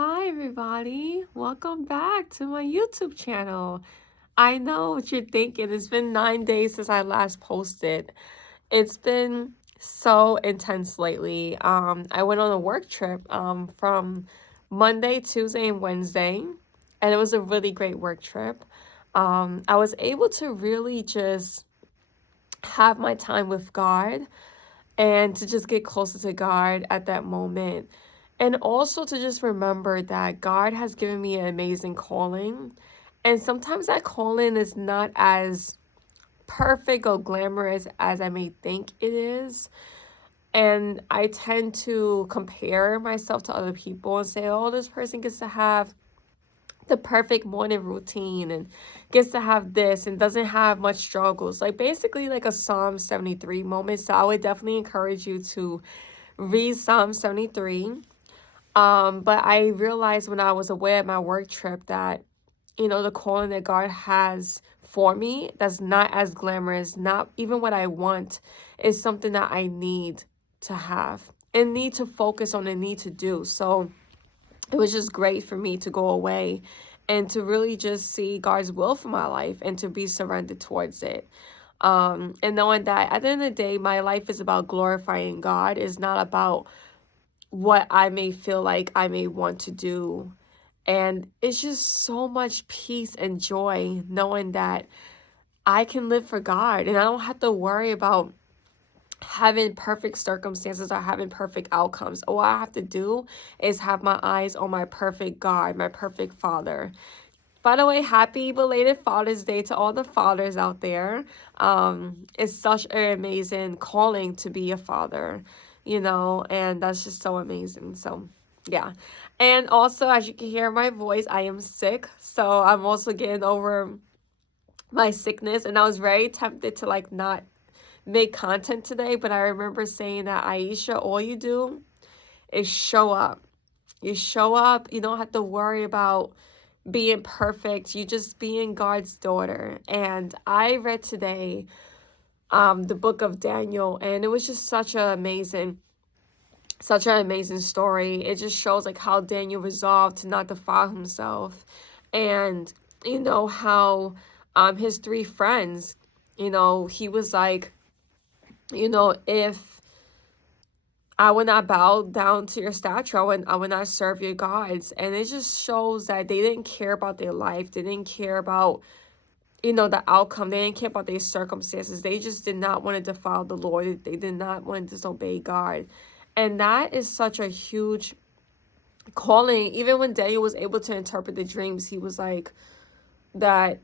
Hi, everybody. Welcome back to my YouTube channel. I know what you're thinking. It's been 9 days since I last posted. It's been so intense lately. I went on a work trip from Monday, Tuesday, and Wednesday, and it was a really great work trip. I was able to really just have my time with God and to just get closer to God at that moment. And also to just remember that God has given me an amazing calling. And sometimes that calling is not as perfect or glamorous as I may think it is. And I tend to compare myself to other people and say, oh, this person gets to have the perfect morning routine and gets to have this and doesn't have much struggles. Like basically like a Psalm 73 moment. So I would definitely encourage you to read Psalm 73. But I realized when I was away at my work trip that, the calling that God has for me, that's not as glamorous, not even what I want, is something that I need to have and need to focus on and need to do. So it was just great for me to go away and to really just see God's will for my life and to be surrendered towards it. And knowing that at the end of the day, my life is about glorifying God. It's not about what I may feel like I may want to do. And it's just so much peace and joy knowing that I can live for God and I don't have to worry about having perfect circumstances or having perfect outcomes. All I have to do is have my eyes on my perfect God, my perfect Father. By the way, happy belated Father's Day to all the fathers out there. It's such an amazing calling to be a father, and that's just so amazing. So, yeah. And also, as you can hear my voice, I am sick. So, I'm also getting over my sickness. And I was very tempted to not make content today. But I remember saying that, Aisha, all you do is show up. You show up. You don't have to worry about being perfect. You just being God's daughter. And I read today the book of Daniel, and it was just such an amazing story. It just shows how Daniel resolved to not defile himself. And how his three friends, he was like, if I will not bow down to your statue. I will not serve your gods. And it just shows that they didn't care about their life. They didn't care about, the outcome. They didn't care about their circumstances. They just did not want to defile the Lord. They did not want to disobey God. And that is such a huge calling. Even when Daniel was able to interpret the dreams, he was like, that,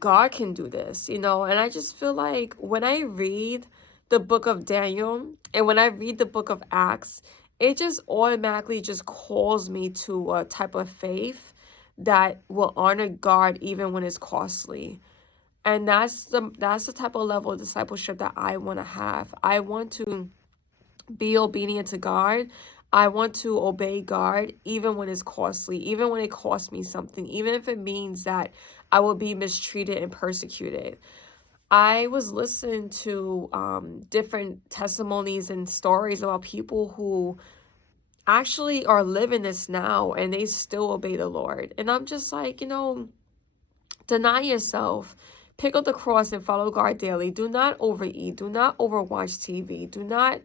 God can do this, And I just feel like when I read the book of Daniel and when I read the book of Acts, it just automatically just calls me to a type of faith that will honor God even when it's costly. And that's the type of level of discipleship that I want to have. I want to be obedient to God. I want to obey God even when it's costly, even when it costs me something, even if it means that I will be mistreated and persecuted. I was listening to different testimonies and stories about people who actually are living this now and they still obey the Lord. And I'm just like, deny yourself. Pick up the cross and follow God daily. Do not overeat. Do not overwatch TV. Do not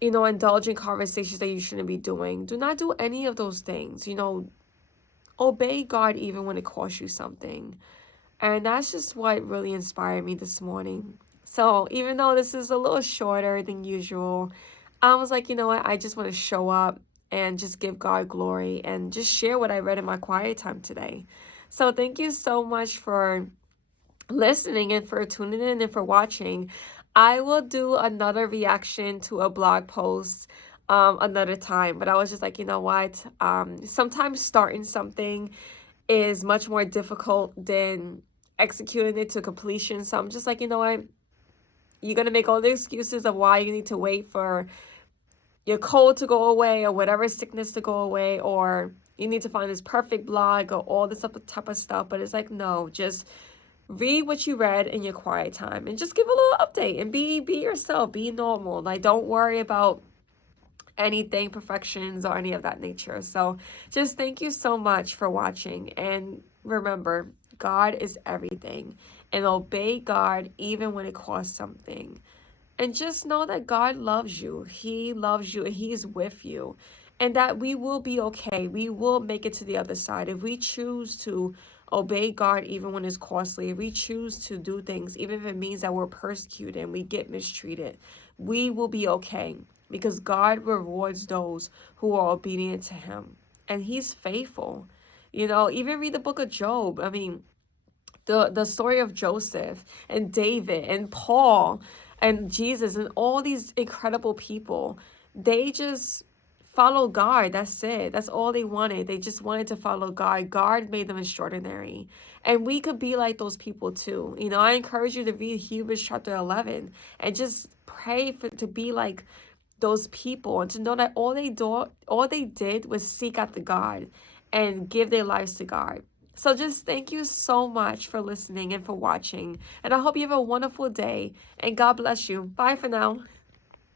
indulge in conversations that you shouldn't be doing. Do not do any of those things. Obey God even when it costs you something. And that's just what really inspired me this morning. So even though this is a little shorter than usual, I was like, you know what? I just want to show up and just give God glory and just share what I read in my quiet time today. So thank you so much for listening and for tuning in and for watching. I will do another reaction to a blog post another time, but I was just like, you know what? Sometimes starting something is much more difficult than executing it to completion. So I'm just like, you know what? You're going to make all the excuses of why you need to wait for your cold to go away or whatever sickness to go away, or you need to find this perfect blog or all this type of stuff. But it's like, no, just read what you read in your quiet time and just give a little update and be yourself, be normal. Like, don't worry about anything, perfections, or any of that nature. So just thank you so much for watching. And remember, God is everything. And obey God even when it costs something. And just know that God loves you. He loves you and He's with you. And that we will be okay. We will make it to the other side. If we choose to obey God even when it's costly, if we choose to do things, even if it means that we're persecuted and we get mistreated, we will be okay because God rewards those who are obedient to Him. And He's faithful. You know, even read the book of Job. I mean, the story of Joseph and David and Paul and Jesus and all these incredible people, they just follow God. That's it. That's all they wanted. They just wanted to follow God. God made them extraordinary. And we could be like those people too. You know, I encourage you to read Hebrews chapter 11 and just pray to be like those people and to know that all they did was seek after God and give their lives to God. So just thank you so much for listening and for watching. And I hope you have a wonderful day and God bless you. Bye for now.